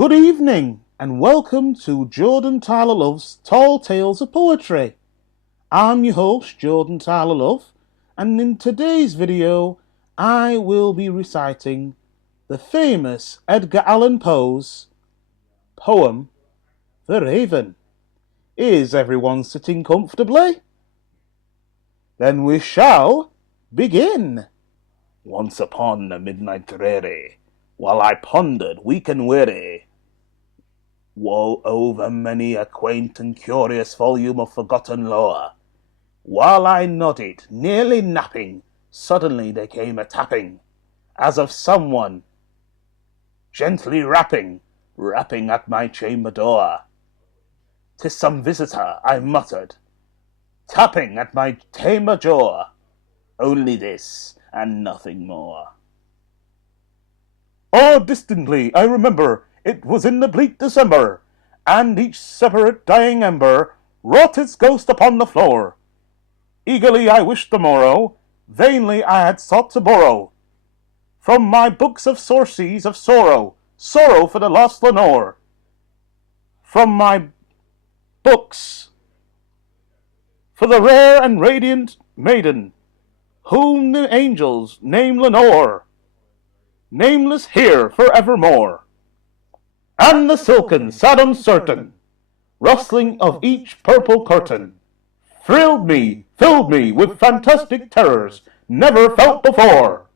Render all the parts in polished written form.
Good evening, and welcome to Jordan Tyler Love's Tall Tales of Poetry. I'm your host, Jordan Tyler Love, and in today's video, I will be reciting the famous Edgar Allan Poe's poem, The Raven. Is everyone sitting comfortably? Then we shall begin. Once upon a midnight dreary, while I pondered, weak and weary, over many a quaint and curious volume of forgotten lore, while I nodded, nearly napping, suddenly there came a tapping, as of someone gently rapping at my chamber door. "'Tis some visitor," I muttered, tapping at my chamber door. Only this, and nothing more. Distantly I remember, it was in the bleak December, and each separate dying ember wrought its ghost upon the floor. Eagerly I wished the morrow, vainly I had sought to borrow from my books of sources of sorrow for the lost Lenore. From my books for the rare and radiant maiden, whom the angels name Lenore, nameless here forevermore. And the silken, sad uncertain rustling of each purple curtain filled me with fantastic terrors never felt before,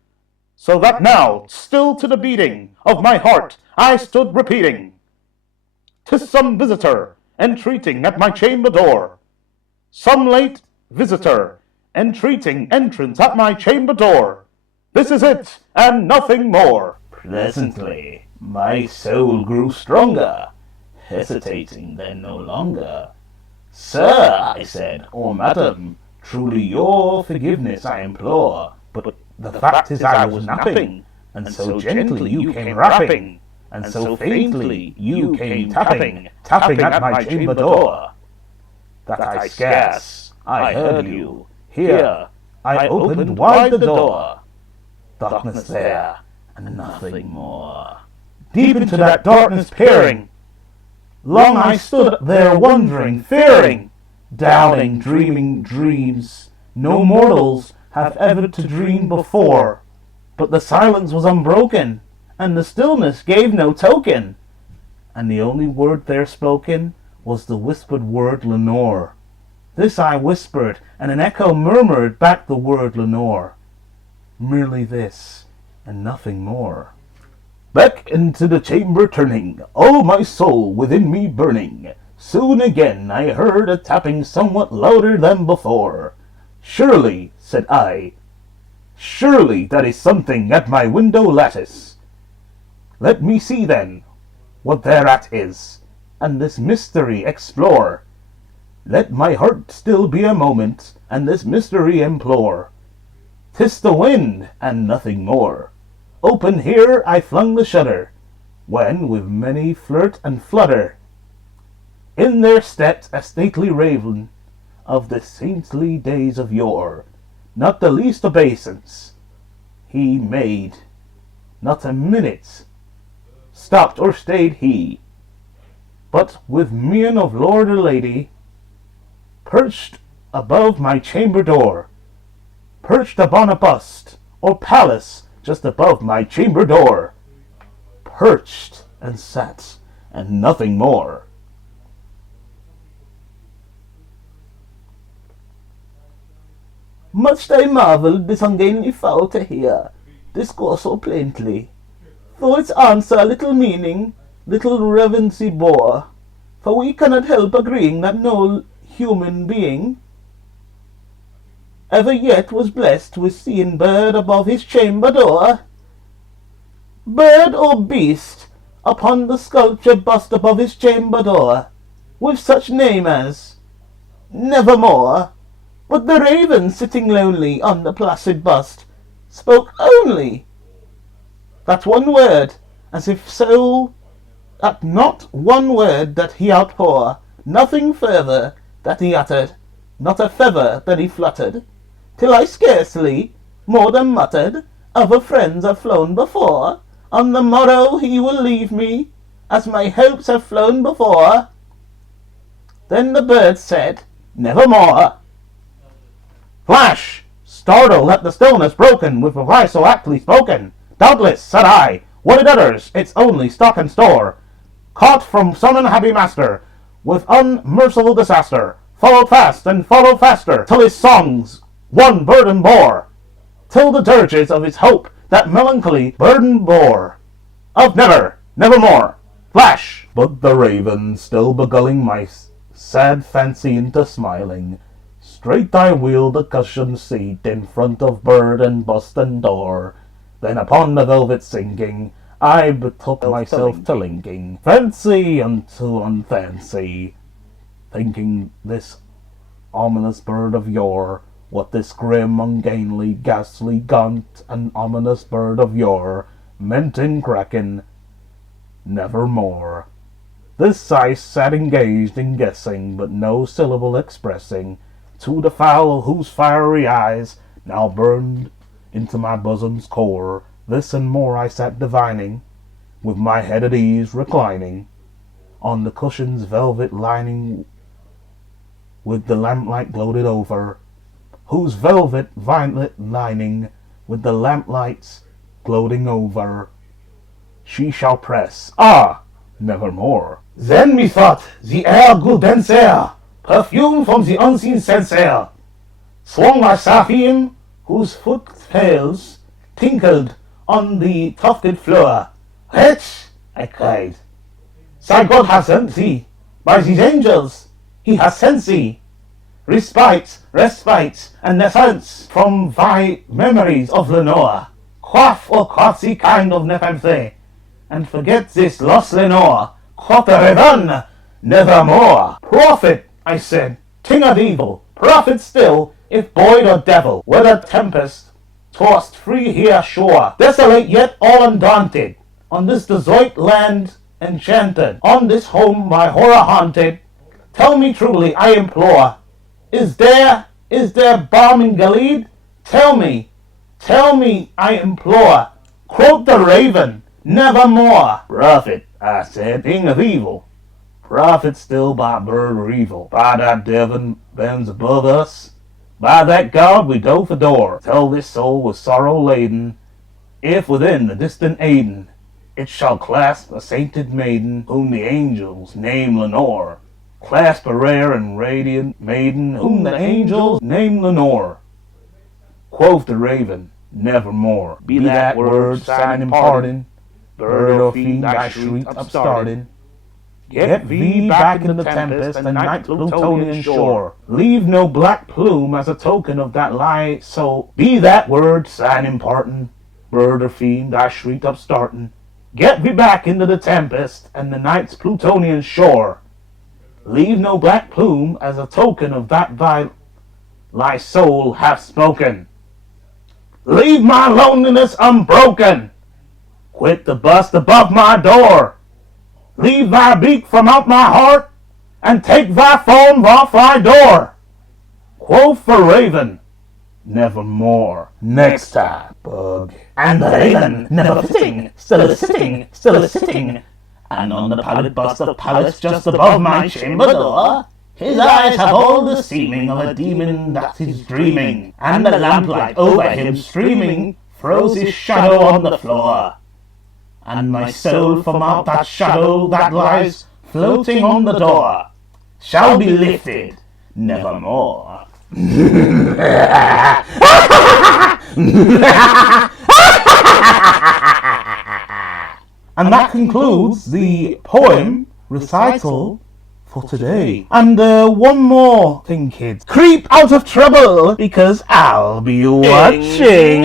so that now, still to the beating of my heart, I stood repeating, "'Tis some visitor entreating at my chamber door, some late visitor entreating entrance at my chamber door. This is it, and nothing more." Presently my soul grew stronger, hesitating then no longer. "Sir," I said, "or madam, truly your forgiveness I implore, but the fact is I was napping, and so gently you came rapping, and so faintly you came tapping at my chamber door, that I scarce I heard you. Here I opened wide the door. Darkness there, and nothing more." Deep into that darkness peering, long I stood there wondering, fearing, doubting, dreaming dreams no mortals have ever to dream before. But the silence was unbroken, and the stillness gave no token, and the only word there spoken was the whispered word Lenore. This I whispered, and an echo murmured back the word Lenore. Merely this, and nothing more. Back into the chamber turning, all my soul within me burning, soon again I heard a tapping somewhat louder than before. "Surely," said I, "surely that is something at my window lattice. Let me see then what thereat is, and this mystery explore. Let my heart still be a moment, and this mystery implore. 'Tis the wind, and nothing more." Open here I flung the shutter, when with many flirt and flutter, in there stepped a stately raven of the saintly days of yore. Not the least obeisance he made, not a minute stopped or stayed he, but with mien of lord or lady, perched above my chamber door, perched upon a bust or palace just above my chamber door, perched and sat, and nothing more. Much I marvelled this ungainly fowl to hear discourse so plainly, though its answer little meaning, little reverency bore, for we cannot help agreeing that no human being ever yet was blessed with seeing bird above his chamber door. Bird or beast upon the sculpture bust above his chamber door, with such name as Nevermore. But the raven sitting lonely on the placid bust spoke only that one word, as if so that not one word that he outpore, nothing further that he uttered, not a feather that he fluttered, till I scarcely more than muttered, "Other friends have flown before, on the morrow he will leave me, as my hopes have flown before. Then the bird said, nevermore. Flash! Startled at the stillness broken with reply so aptly spoken. Doubtless, said I, what it utters, it's only stock and store, caught from some unhappy master, with unmerciful disaster, followed fast and followed faster, till his songs one burden bore, till the dirges of his hope that melancholy burden bore, of never, nevermore. Flash! But the raven, still beguiling my sad fancy into smiling, straight I wheeled a cushioned seat in front of bird and bust and door. Then upon the velvet sinking, I betook myself to linking fancy unto unfancy, thinking this ominous bird of yore, what this grim, ungainly, ghastly, gaunt, and ominous bird of yore meant in cracking nevermore. This I sat engaged in guessing, but no syllable expressing, to the fowl whose fiery eyes now burned into my bosom's core. This and more I sat divining, with my head at ease reclining on the cushion's velvet lining, with the lamplight gloated over, whose velvet violet lining, with the lamplights gloating over, she shall press, nevermore. Then methought the air grew denser, perfume from the unseen censer, swung my sapphire, whose footfalls tinkled on the tufted floor. Wretch, I cried, thy God has sent thee, by these angels he has sent thee, respite, and naissance from thy memories of Lenore. Quaff, or quaff thee kind of nepenthe, and forget this lost Lenore. Quoth the raven, nevermore. Prophet, I said, king of evil, prophet still, if boy or devil, whether tempest tossed free here shore, desolate yet all undaunted, on this desolate land enchanted, on this home by horror haunted, tell me truly, I implore, is there balm in Gilead? Tell me, I implore. Quoth the raven, nevermore. Prophet, I said, king of evil, prophet still by bird or evil, by that devil bends above us, by that God we doth adore, tell this soul with sorrow laden, if within the distant Aden it shall clasp a sainted maiden, whom the angels name Lenore. Clasp a rare and radiant maiden, whom the angels name Lenore. Quoth the raven, nevermore. Be that word sign and pardon, bird or fiend I shriek upstarting. Get thee back into the tempest and night Plutonian shore. Leave no black plume as a token of that lie, so be that word sign and pardon, bird or fiend I shriek upstarting. Get thee back into the tempest and the night's Plutonian shore. Leave no black plume as a token of that thy soul hath spoken. Leave my loneliness unbroken. Quit the bust above my door. Leave thy beak from out my heart, and take thy foam off thy door. Quoth the raven, nevermore. Next time, bug. And the raven, never fitting, still is sitting, and on the pallid bust of Pallas just above my chamber door, his eyes have all the seeming of a demon that is dreaming, and the lamplight over him streaming throws his shadow on the floor, and my soul from out that shadow that lies floating on the door shall be lifted nevermore. And that concludes the poem recital for today. And one more thing, kids. Creep out of trouble, because I'll be watching.